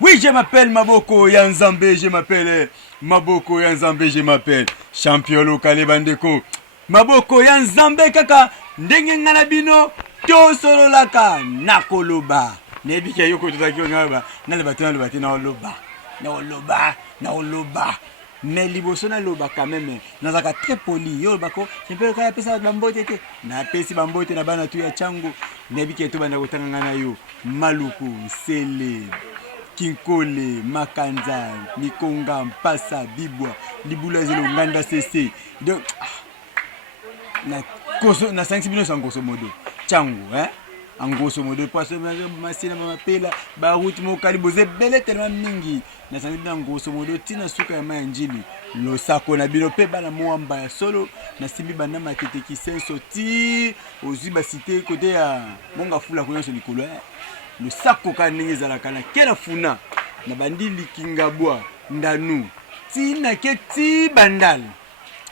Oui, je m'appelle Maboko Yanzambe, je m'appelle Maboko Yanzambe, je m'appelle champion local bandeko. Maboko Yanzambe kaka ndenge ngana bino to solo laka nakoloba. Nebike yoko tozaki ngaba na le batina na oloba. Na oloba, na oloba. Mais liboso na loba quand même nazaka très poli yo bako je kaya pesa bambote te na pesi bambote na bana tu ya changu nebike to banda kotanga ngana yo maluku sele Kinkole, Makanza, Nikonga, Mpasa, Bibwa, Libula Zelo, Nganda CC. Donc, na 5 minutes en grosso modo. Tchango, hein? En grosso modo, parce que ma m'appelle, Barout Mokali, Bozé, Bele, tellement mingi. Na 5 minutes en grosso modo, Tina Souka ya Manjili. Lo sako na binope bana mwamba ya solo. Na sibi bana makete ki sen soti. Ozi ba cité côté ya Monga Fula Koyon so Nikolo. Le sako kanenge zalakana kena funa na bandi likingabwa ndanu tina keti bandal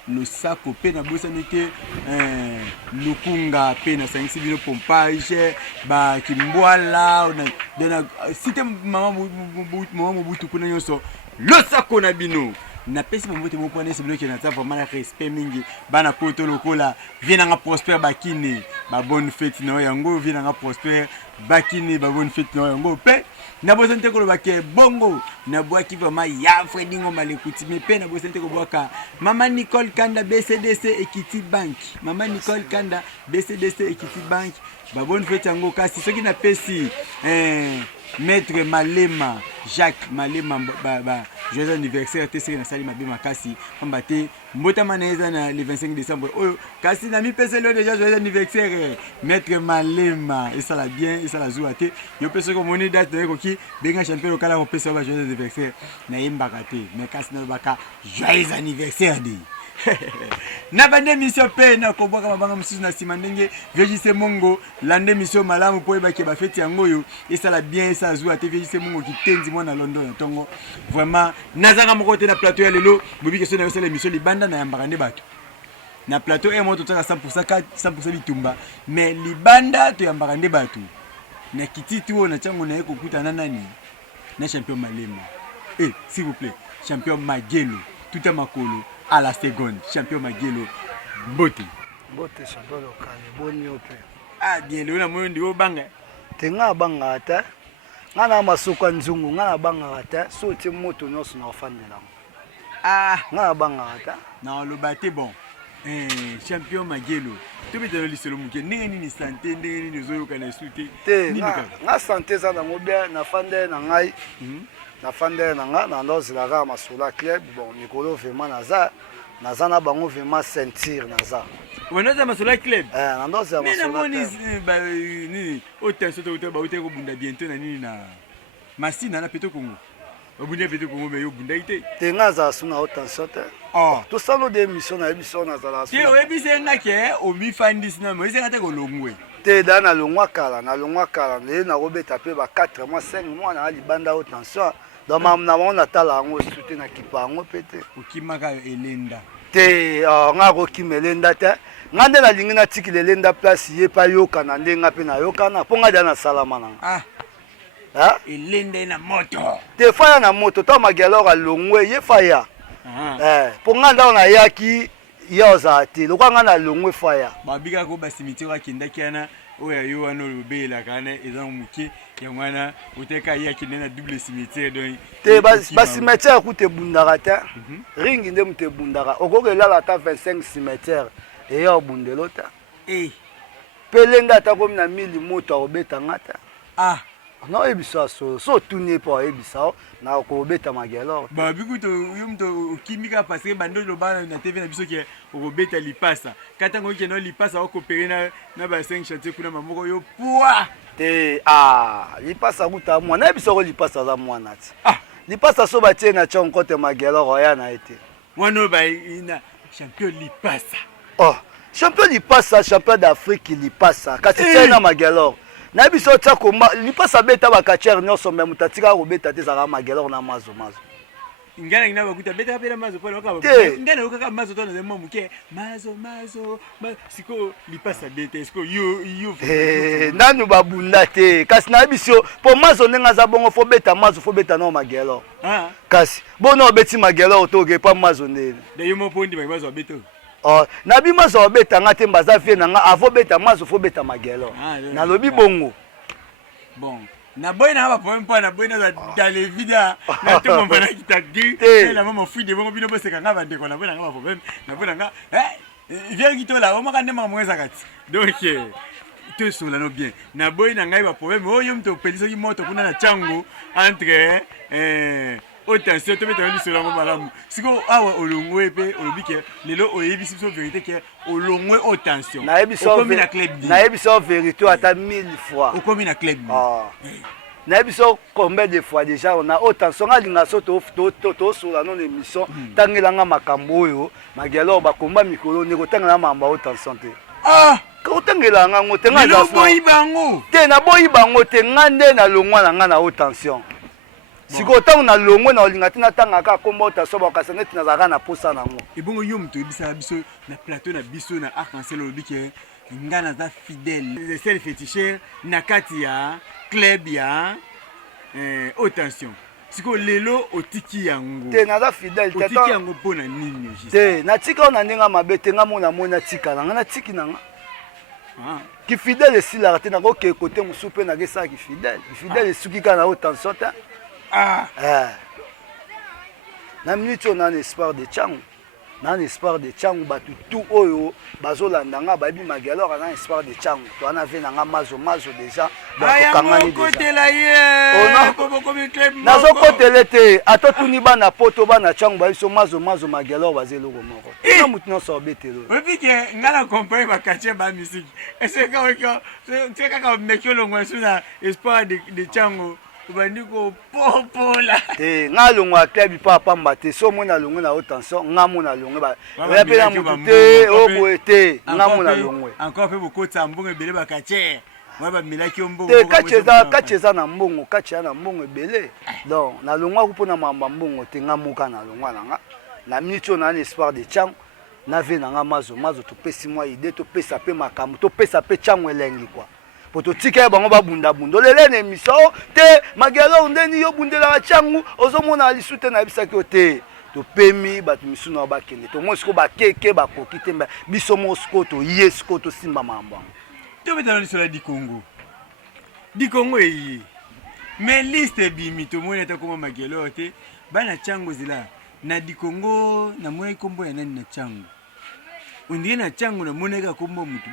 le sako pe na bosani ke lukunga pe na sangisi bino pompage ba kimbwala na site mama mobutu kuna nyonso le sako na bino na pesi mbote mo pone sebino ke na ta vraiment na respect mingi bana poto lokola viena nga prosper bakine ba bonne fête no yango viena nga prosper bakine ba bonne fête no yango pe na bosante ko lobake bongo na boaki vraiment ya fredingo malekuti me pe na bosante ko boaka mama Nicole Kanda BCDC Equity Bank mama Nicole Kanda BCDC Equity Bank ba bonne fête yango kasi soki na pesi Maître Malema Jacques Malema joyeux anniversaire tesiri na sali mabe makasi pambate mbota maneza na le 25 décembre oyo kasi na mi pese lo déjà joyeux anniversaire Maître Malema et ça la bien et ça la joue te yo pese ko moni date de koki benga champion local ko pese ba joyeux anniversaire na yembaka te mais kasi na baka joyeux anniversaire di na bande mission pe na ko boka mabanga mususu na simandenge vejise mongo lande mission malamu po ebake ba fete yango yo et ça la bien et ça joue te vejise mongo ki tenzi mona London tongo vraiment nazanga moko te na plateau ya lelo bobi question na yo sala mission libanda na yambaka nde bato na plateau e moto tsaka 100% bitumba mais libanda to yambaka nde bato na kititi na chango na yeko kutana nani na champion Malema s'il vous plaît champion Magelo tout à makolo à la seconde champion Magelo Bote champion local boni ope bien le na moyo ndiko banga tenga banga ata ngana masuka nzungu ngana banga ata so ti moto nyonso na ofandela ngana banga ata na lo bate bon champion Magelo to bitelo liselo muke ndenge nini santé ndenge nini zoyoka na suite te nga santé za nango bien na fande na ngai na fande na nga na ndozela ga masula club bon Nikolo vraiment naza na bango vraiment sentir naza wanaza masula club na ndozela masula ni otenso to ba uteko bunda bientôt na nini na masina na peto Congo obunde peto Congo me yo bunda ite te nga za suna otenso te to sano de émission na émission na za la te o ebise ngake o mi fandis na mo isenga te ko longwe te da na longwa kala le na robeta pe ba 4 mois 5 mois na libanda otenso donc na mona tala ngo soute na kipango pete ukimaka elenda te nga ko kimelenda te ngande na lingi na tiki lelenda place ye pa yoka na ndenga pe na yoka na ponga da na salama na elenda na moto te faya na moto to Magelo alongwe ye faya ponga da na yaki yoza te lokanga na longwe faya babika ko basimiti ka kindaki ana oya yo wana lobela kana ezango muki yangwana uteka yaki na double cimetière donc te ba cimetière ku te bundaka te ringi nde mute bundaka okokela la ta 25 cimetière et yo bundelo ta pelenda ta comme na 1000 moto obeta ngata non ebisa so tourner pour ebisa na ko beta Magelo ba bikuto yumto kimika parce que bando lo ba na TV na biso ke obeta lipasa kata ngo ke no lipasa o coopérer na ba 5 chantier kuna mamoko yo poa te lipasa kuta mwana ebisa ko lipasa za mwana ti lipasa so ba tie na chonko te Magelo roya na ete mwana ba ina champion lipasa champion lipasa champion d'Afrique lipasa kasi tena Magelo na biso tsa komba lipasa beta ba kachere nyonso me mutatika ko beta te za Magelo na mazo ngana ngina bakuta beta pela mazo pala wakaba ngana ukaka mazo tona zema muke mazo siko lipasa beta siko yo nanu babunda te kasi na biso po mazo nenga za bongo fo beta no magelo kasi bono beti magelo otoke pa mazo ndeni de yo mo pondi mazo beto na bi mazo beta ngate mbaza fie na nga avo beta mazo fo beta magelo na lobi bongo bon na boy na ba problème pas na boy na dans les vidéos na tout mon bana qui t'a dit la maman fouille de bon bino boseka nga bande ko na boy na ba problème na boy na viens gito la o makande ma mweza kati donc tout cela no bien na boy na ngai ba problème o yo mto pelisa ki moto kuna na chango entre haute tension to mettre ni sur la malamu siko awa olongwe pe olobike lelo oyebisi so vérité que olongwe haute tension na ebiso vérité ata 1000 fois o komi na club na biso combien de fois déjà on a autant son alinga so to sur la non émission tangelanga makambo oyo magelo ba komba mikolo ne ko tangela mamba autant santé ko tangelanga ngotenga za boyi bango te na boyi bango te ngande na longwa na nga na haute tension siko tango na longwe na olinga tina tanga ka komba autant so ba kasane tina za na posa nango ebongo yo mto ebisa biso na plateau na biso na arc-en-ciel obike ngana za fidèle c'est féticheur na kati ya club ya haute tension siko lelo otiki yango te naza fidèle te otiki yango pona nini te na tika ona ndinga mabete nga mona tika na tiki nanga ki fidèle esila te na ko ke côté musu pe na gesa ki fidèle suki kana haute tension ta na minute on a espoir de chango na espoir de chango batu tout oyo bazolanda nga babi magelo na espoir de chango to ana ve na mazo déjà bakangani déjà nazo kotele te ato tuni bana poto bana chango babiso mazo magelo bazeloko moko na mutu no so betelo obike ngala comprendre ba quartier ba musique est-ce que c'est kaka mekelo ngwasuna espoir de chango bandiko popola nga longwa club pa pamba te so mona longwe na haute tension nga mona longwe ba ya pe na mutu te obo te nga mona longwe encore pe bokota mbongo ebele bakache moi ba milaki mbongo te kacheza na mbongo kacha na mbongo ebele donc na longwa ko na mamba mbongo te nga muka na longwa na minute na espoir de chang na ve na nga mazo to pesi moi idée to pesa pe makambo to pesa pe chango elengi kwa poto tika bango babunda lele na émission te magelo ndeni yo bundela changu ozomona lisute na bisaki te to pemi batu misuna ba kende to mosiko ba keke ba kokite biso mosiko to yesko to simba mamba to betalo lisola di Congo yi mais liste bimi to mona ta koma magelo te bana changu zila na di Congo na mona ikombo ya nani na changu undie na changu na mona ka kombo mutu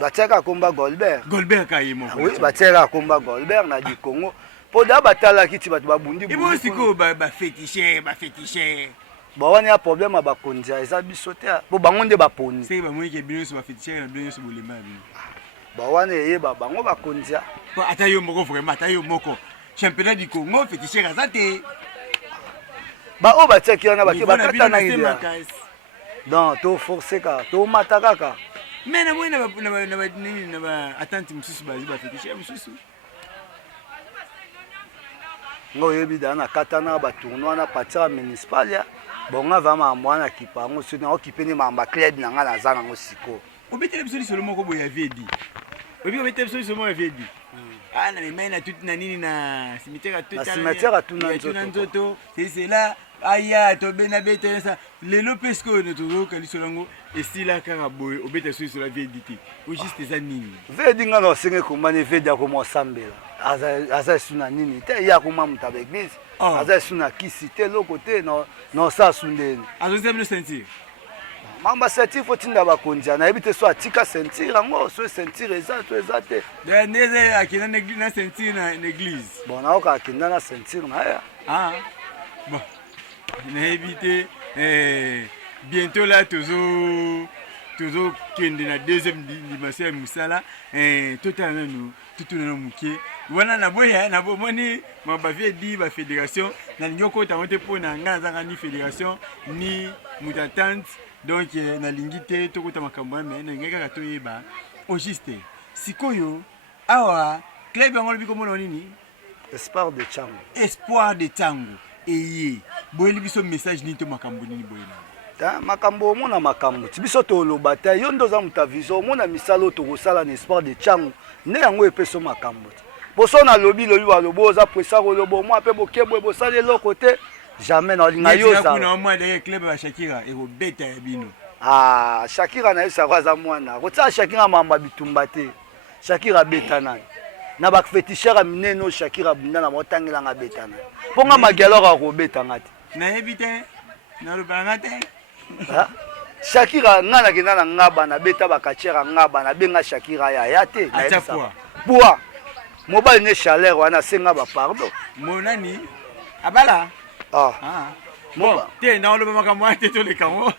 batiaka komba Golbert kayimo oui batiaka komba Golbert na di Congo poda batala kiti batu babundi ibo siko ba féticheur wana ya problème ba kondia eza biso te bo bango nde ba poni c'est ba moyeke bino so ba féticheur na bino so bolema wana yeba bango ba kondia po ata yo moko vraiment ata yo moko championnat du Congo féticheur azate o batiaki wana bakata na idea donc to forcer ka to mataka ka mais na mwana na ba attente mususu ba féticheur mususu ngo yebi dana katana ba tournoi na patira municipal ya bonga vama mwana kipango so na okipeni mamba club na nga na zana ngo siko obetele biso solo moko boya vedi obetele biso solo moko vedi na mema na toute na nini na cimetière toute na cimetière tuna nzoto c'est là aya to bena bete ça lelo pesco ne to kalisolango estila kaka boy obeta so la vedi o juste za nini vedi nga no senge komane vedi ko sambela aza suna nini te ya ko mamuta avec bis aza suna kisi te loko te no sa sundeni azo semble sentir mamba sentir faut tinda ba kondia na ebite so atika sentir ngo so sentir eza te de ndeze akina na sentir na église bon na oka akina na sentir na ya bon na éviter bientôt là toujours kende na deuxième dimension ya musala totalement nous tout na muke wana na boya na bomoni mabavie di ba fédération na nyoko tamote pona ngana ni fédération ni mutatante donc na lingite to kota makambo mais na ngeka to yeba au juste sikoyo awa club yango biko mona nini espoir de chango eye boyeli biso message ni to makambo nini boyena makambo omona makambo ti biso toloba te yo ndo za muta vision omona misala tokosala na espoir de changu nde yango epeso makambo ti boso na lobi balobi oza presa koloba mwa mpe bokebwe bosala eloko te jamais na olinga yo ozala mwa de club ya Shakira ekobeta ya bino Shakira na yesa kwa za mwana kotia Shakira mamba bitumba te Shakira beta nani na ba féticheur mineno Shakira bunda na motangela nga beta nani ponga magelo ko beta ngati na ebite na lubanga te Shakira ngana kinana ngaba na beta bakachera ngaba na benga Shakira ya te na yesa poa mobile ne chaleur wana senga ba pardon monani abala bon te na oloba makambo ate to le kango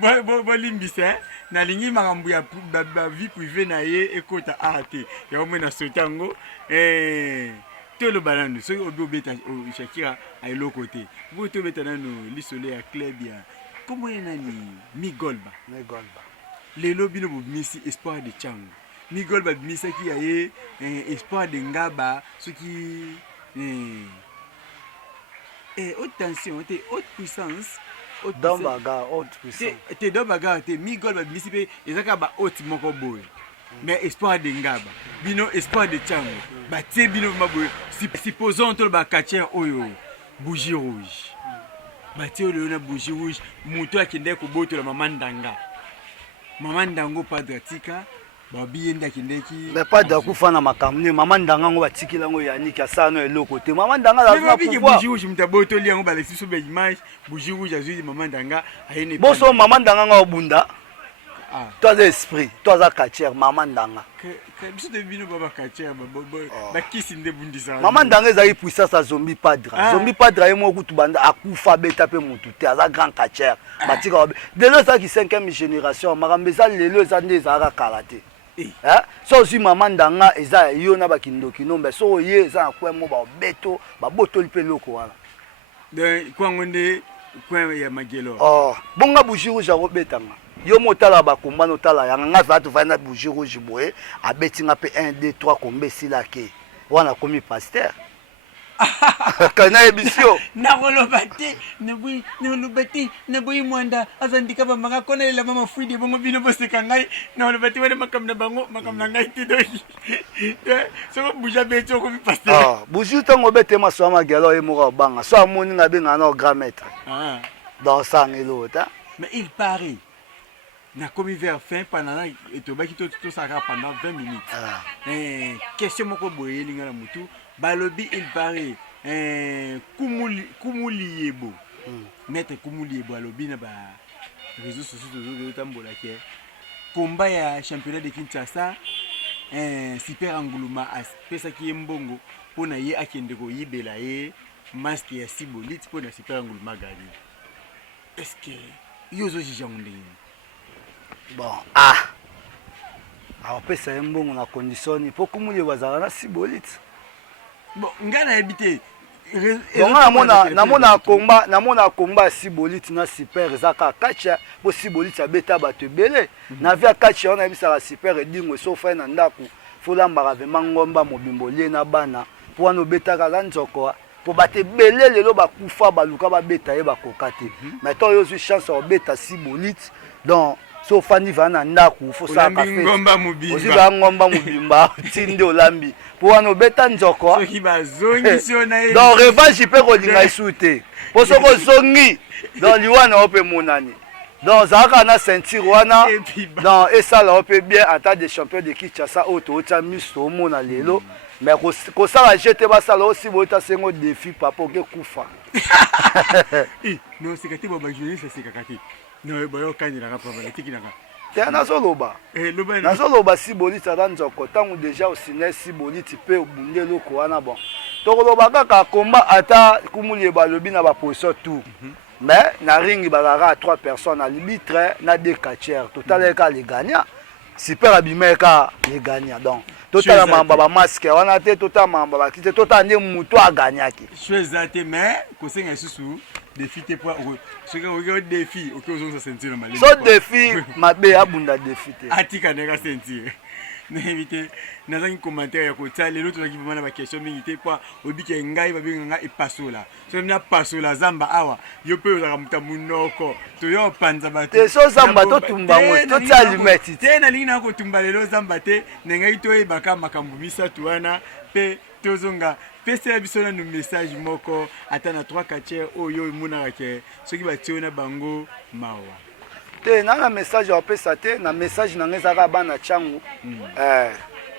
donc bo limbisa na lingi makambo ya vie privée na ye ekota ate ya mo na sotango to lo balando so obi obeta Shakira ay lo côté bo to beta nano lisole ya club ya comment nani Migolba lelo bino bo misi espoir de chango Migolba misa ki ya ye espoir de ngaba ce qui haute tension, haute puissance, haute puissance. T'es dans bagarre, t'es Migol va participer, et ça va haute moko boy. Mais espoir de ngaba, bino espoir de chango, bah t'es bino maboy. Supposons tout le bakacher oyo, bougie rouge. Bah t'es le bougie rouge, moto a kende ko boto la maman danga. Maman dango pas dratika. Mais pas d'akufa na makamni maman ndanga ngo batikila ngo yani kasa no eloko te maman ndanga la na pouvoir bougie rouge mtaboto li ngo balexi so be image bougie rouge azui maman ndanga ayene boso maman ndanga ngo bunda toi l'esprit toi za katière maman ndanga que biso de bino baba katière ba kisi nde bundisa maman ndanga ezali puissance à zombie padre ye mo kutu banda akufa beta pe mutu te aza grand katière batika delo ça qui 5e génération marambeza lelo za nde za kala te so aussi maman ndanga eza yo na bakindoki nombe so ye eza kwa mo ba beto ba botoli pe loko wana de kwangonde kwa ya magelo bonga bougie rouge a robetanga yo motala ba komba no tala yanga nga za tu fana bougie rouge boye abetinga pe 1 2 3 kombe silake wana komi pasteur kana ebisio na rolobati ne lobati ne boyi mwanda azandika ba manga kona le mama fridi bongo bino boseka ngai na lobati wana makamna bango makamna ngai tidoki so buja beto ko pasteur buju tango bete maso magelo e mo banga so amoni nga benga na grand maître dans sangelo ta mais il paraît na commis vers fin pendant et to baki to saka pendant 20 minutes question moko boye linga na mutu balobi il paraît kumuli yebo maître kumuli yebo alobi na ba réseaux sociaux de tambola ke combat ya championnat de Kinshasa Super Anguluma pesa ki mbongo pona ye akende ko yibela ye masque ya Sibolite pona Super Anguluma gagné est-ce que yozo jijonde bon pesa mbongo na condition pour kumuli bazala na Sibolite bon ngana habité namona komba Sibolite na Super zaka kacha bo Sibolite abeta bato belé na via kacha on a bisaka Super edingo so fa na ndaku folamba ka vema ngomba mobimbo lie na bana po wana beta ka nzoko po bate belé lelo bakufa baluka babeta ye bakokate mais to yo chance obeta Sibolite donc so fani vana ndaku fo sa ka fe ngomba mobimba ozi ba ngomba mobimba tinde olambi po wana beta nzoko so ki bazongi so na ye donc revanche pe ko linga isute po so ko zongi donc liwana ope monani donc zaka na ceinture wana donc esala ope bien en tant de champion de Kinshasa auto ta miso mona lelo mais ko sala jete ba sala aussi bota sengo défi papa ke kufa non c'est kati ba journaliste c'est kakati non boyo kanira ka papa tiki naka te nazoloba nazoloba Sibolite aranzoko tangu déjà osine Sibolite pe obunde loko wana bon tokoloba kaka komba ata kumuli balobi na ba position tout mais na ringi balaka 3 personnes à l'arbitre na 2 catcheurs total ka les gagnants Super abimeka les gagnants donc total mamba ba masque wana te total mamba ba kite total ne muto a gagnaki choisate mais ko senga susu défi te pour ce que au défi au que on se sentir mal so défi mabe abunda défi te atika neka sentir n'invité n'azangi commentaire ya kota lelo tozaki vraiment na ba question mingi te kwa obiki ngai babinga e pasola so na pasola zamba awa yo pe ozaka mutamunoko to yo panza bato te so zamba to tumba ngo to tsalimeti te na lingi na ko tumba lelo zamba te ngai to e baka makambu misatu wana pe tozonga pesa biso na message moko ata na 3-4 oyo muna ke soki batio na bango mawa te na message opesa te na message na ngezaka bana changu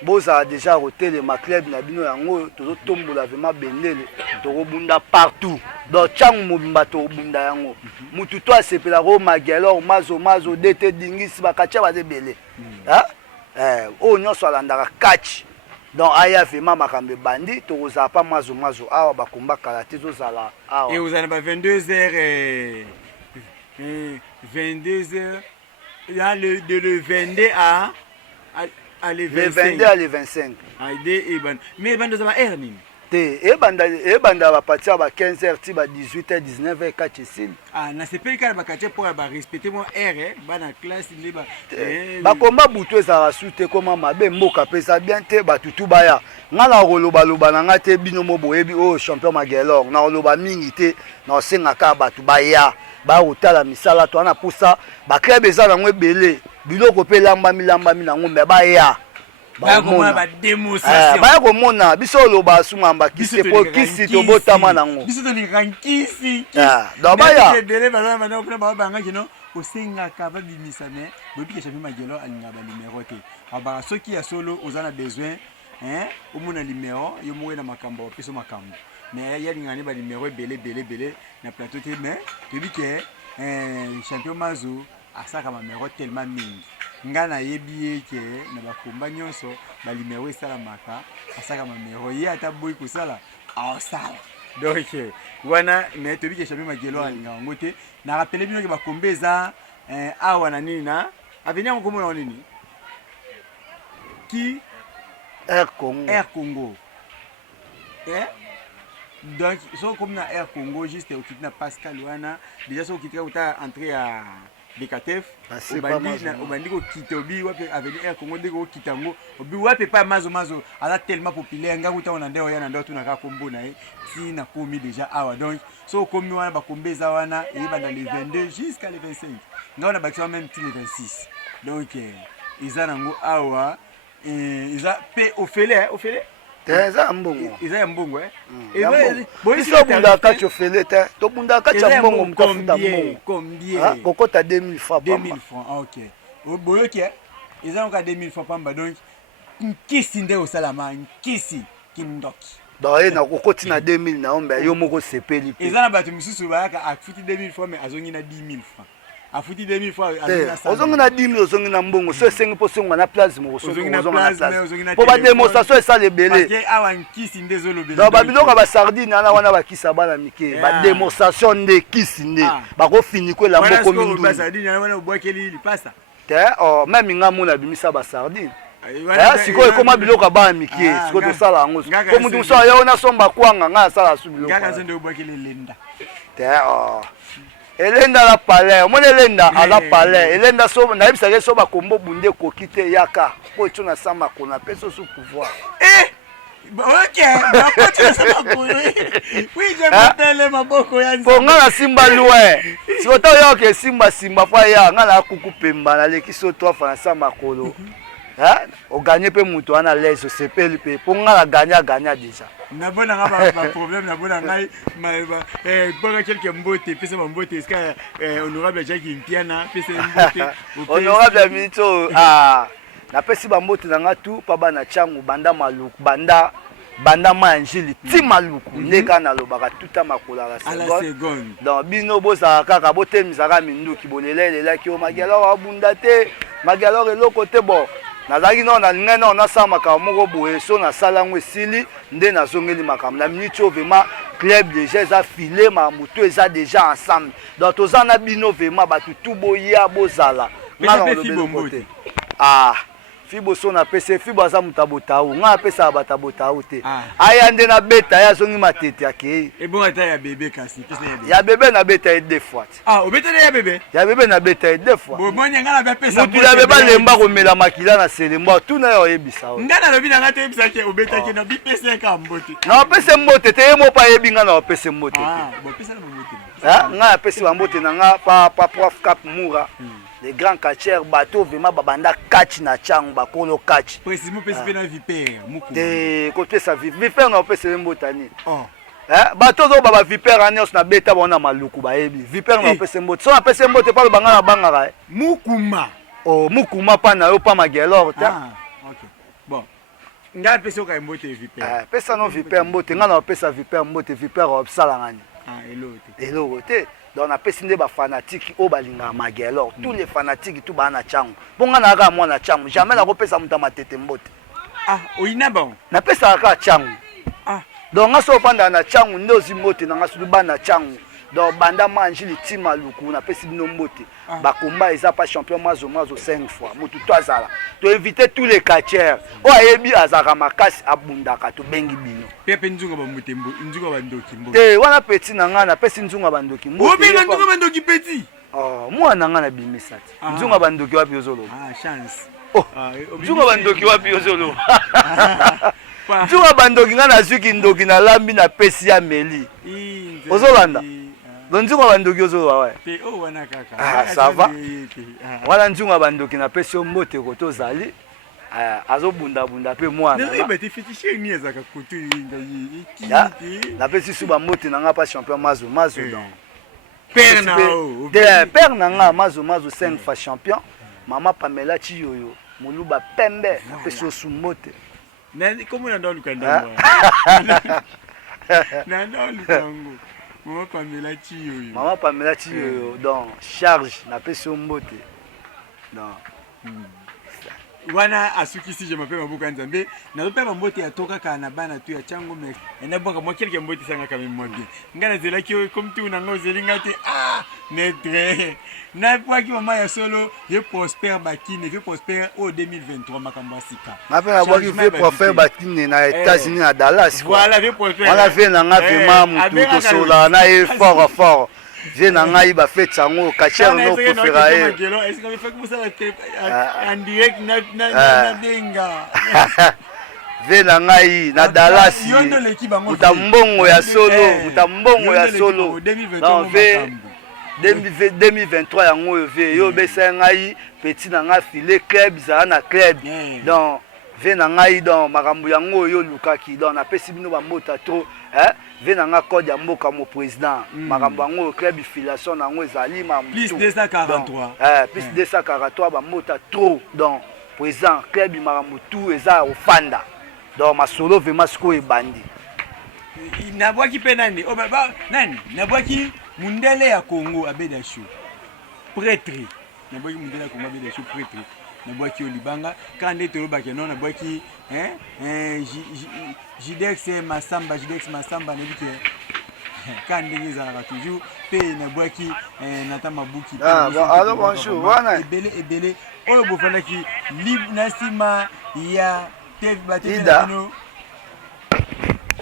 boza déjà hotel ma club na bino yango tozo tombola vraiment bendele to bunda partout dans changu mobimba to bunda yango mutu to asepela ro magelo mazo dete dingisi bakacha bazebele o nyonso alandaka catch donc aya vraiment makambe bandi to kozala pa mazo awa bakomba karaté zozala awa et vous avez 22h 22h il y a le 22 à le 22 à le 25 mais bando za ba heure nini te ebanda bapatia ba 15h ti ba 18h 19h kachesil na sepeli kala bakatia pour ba respecter mon heure bana classe liba bakomba butu ezala sute koma mabe mboka pesa bien te batutu baya ngala koloba na nga te bino mo boyebi o champion Magelor na koloba mingi te na osenga ka batu baya ba utala misala to ana pusa ba club ezala ngo ebele biloko pe lamba mi na ngombe baya ba démonstration ba ko mona biso loba sumamba kisi po kisi to botama nango biso to ni rankisi do baya dele bana bana ba banga kino osenga ka ba bimisa me bobi ke champion Magelor alinga ba numéro te aba soki ya solo ozana besoin omona numéro yo mowe na makambo peso makambo mais ya ngani ba numéro belé na plateau te mais tu dis que champion Mazo asaka ma numéro tellement mingi ngana yebi ke na bakomba nyonso ba numéro esala maka asaka ma numéro ye ata boy ko sala sala donc wana mais tu dis que champion Magelor alinga ngote na rappelé bino ke bakombeza awa na nini na avenir ko mona nini qui Air Congo. Donc, so comme na Air Congo, juste au kit na Pascal Wana, déjà so kit ka entrer à BKTF, au bandi ko kité obi wapi avenir Air Congo ndeko kitango, obi wapi pa mazo ala tellement populaire nga kuta on ndeo yana ndo tuna ka kombo na ti na komi déjà awa. Donc, so komi wana ba kombeza wana et ba dans les 22 jusqu'à les 25. Nga on a bâti même ti les 26. Donc, ils nango awa iza pe ofele teza mbongo iza mbongo biso bunda kacho ofele te to bunda kacha mbongo mkofuta mbongo combien kokota 2000 francs 2000 francs OK boyoke iza nka 2000 francs pamba donc nkisi nde osalama nkisi kindoki daye na kokoti na 2000 na ombe yo moko sepeli pe iza na bato misusu bayaka afuti 2000 francs mais azongi na 10000 francs afuti 2000 francs ozongi na 10 000 ozongi na mbongo so esengi po songa na place mo ozongi na place po ba démonstration esa lebele parce awa nkisi nde zolobele donc ba biloko ba sardine ana wana ba kisa bana mike ba démonstration nde kisi nde ba ko fini ko la moko mindu ba sardine wana obwakeli lipasa te même nga mona bimisa ba sardine sikoyo ekoma biloko bana mike sikoyo tosala yango po mutu mosu ayo na somba kwanga nga asala su biloko ngaka nde obwakeli lenda te elenda la palais omona elenda ala palais elenda so na yebisa ke so ba kombo bunde koki te yaka po etu na sama kona peso su pouvoir OK bakoti na sama kona oui je m'appelle maboko ya po nga na simba loué sikoto yoke simba fa ya nga na kuku pemba na leki so 3 francs sama kolo o gagner pe mutu ana les sepeli pe po nga na gagner déjà na bona nga ba problème na bona ngai bora quelque mbote pesa mbote eska honorable Jacques Mpiana pesa mbote honorable mito na pesi ba mbote na nga tu pa bana changu banda maluku banda manjili ti maluku ndeka na lobaka tuta makola la seconde donc bino boza kaka botemizaka minduki bolelela ki o Magelor abunda te Magelor eloko te bon nazaki no na linga no na sama ka moko boye so na salango esili nde na zongeli makambo na minute vraiment club déjà eza filé ma muto eza déjà ensemble donc tozana bino vraiment batu tout boya bozala ngana Fibo so na pese Fibo aza mutabotao nga pesa batabotao te aya nde na beta ya zongi matete yake et bon ata ya bébé kasi pesa ya bébé na beta 2 fois obeta ya bébé na beta 2 fois bon nyanga na ba pesa mutu ya beba lemba ko mela makila na selemba tuna yo yebisa ngana lobi na ngate yebisa ke obeta ke na bi pesa ka mbote na pesa mbote te yemo pa yebinga na pesa mbote bon pesa na mbote nga pesa mbote na nga pa prof cap mura les grands catcheurs bateau vraiment babanda catch na changu bakolo catch précisément pesa na vipère muku de côté ça vipère na pesa mbotani bateau zo baba vipère aneos na beta bona maluku bayebi vipère na pesa mbote so na pesa mbote pa banga na bangara mukuma mukuma pa na yo pa magelor ta OK bon nga pesa ka mbote vipère pesa no vipère mbote nga na pesa vipère mbote vipère obsala ngani elote donc on a pesi nde ba fanatique o balinga magelor tous les fanatiques tout ba na changu bonga na ka mwana changu jamais na ko pesa muta matete mbote oina bon na pesa ka changu donc ngaso panda na changu ndozi mbote na ngaso ba na changu donc banda manjili tima luku na pesi bino mbote ba combat eza pas champion mazo 5 fois mutu twazala to éviter tous les catcheurs o ayebi azaka makasi abundaka to bengi bino pepe nzunga ba mbote nzunga ba ndoki mbote wana petit na nga na pesi nzunga ba ndoki mbote obenga nzunga ba ndoki petit mwana nga na bimisati nzunga ba ndoki wapi ozolo chance nzunga ba ndoki wapi ozolo nzunga ba ndoki nga na zuki ndoki na lambi na pesi ya meli ozolanda nzunga ba ndoki ozolo wa wana kaka ça va wana nzunga ba ndoki na pesi yo mbote ko tozali azobunda pe mwana na pesi suba mbote na nga pa champion mazo donc père na nga mazo 5 fois champion mama Pamela Chiyoyo muluba pembe na pesi osumbote comment on a lukanda na lukango mama Pamela Chiyoyo donc charge na pesi mbote donc wana asukisi je m'appelle mabuka nzambe na lope ba mbote atoka kana bana tu ya chango mais na bonga mo quelque mbote sanga quand même moi bien ngana zela ki comme tu na ngozeli ngate netre na kwa ki mama ya solo je prospère bakine je prospère au 2023 makambo sika na pe na boki fait prospère bakine na États-Unis na Dallas voilà je prospère on a fait na nga vraiment mutu to sola na fort je na ngai ba fait sango kacher no profera est-ce qu'on fait comme ça en direct na benga ve na ngai na Dallas mutambongo ya solo non ve 2023 yango yo ve yo besa ngai petit na nga filet club za na club donc ve na ngai donc makambo yango yo lukaki donc na pesi bino ba mota trop ve na nga code ya mboka mo président makambo yango club filiation nango ezali ma plus 243 plus 243 ba mota trop donc président club makambo tout eza ofanda donc masolo vraiment siko ebandi na bwaki pe nani nani na bwaki mundele ya Congo abeda show prêtre na bwaki mundele ya Congo abeda show prêtre na bwaki olibanga kande to baki non na bwaki Jidex Masamba ne biki kande ngizana toujours pe na bwaki nata mabuki alors bonjour wana ebele oyo bofandaki libre na sima ya TV batino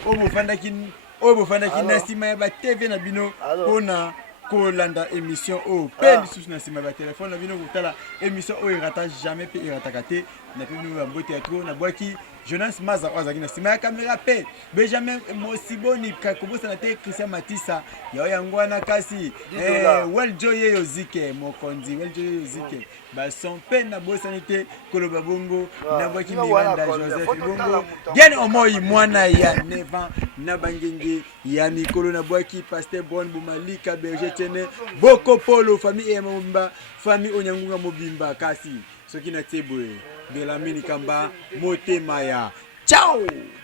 oyo bofandaki na sima ya ba TV na bino pona kolanda émission o pe lisusu na sima ba téléphone na bino kotala émission o irata jamais pe irata kate na pe bino ba mbote ya trop na bwaki Jonas Maza ozaki na sima ya caméra pe Benjamin Mosiboni kakobosa na te Christian Matissa ya yangwana kasi Weljoye Yozike mokonzi Weljoye Yozike ba son pe na bosanite koloba bongo na bwaki Miranda Joseph bongo gen omoi mwana ya Nevan na bangenge ya mikolo na bwaki Pasteur Bon Bumalika Berger Tene Boko Polo famille Emomba famille Onyangunga Mobimba kasi soki na teboe de la mini kamba motema ya ciao.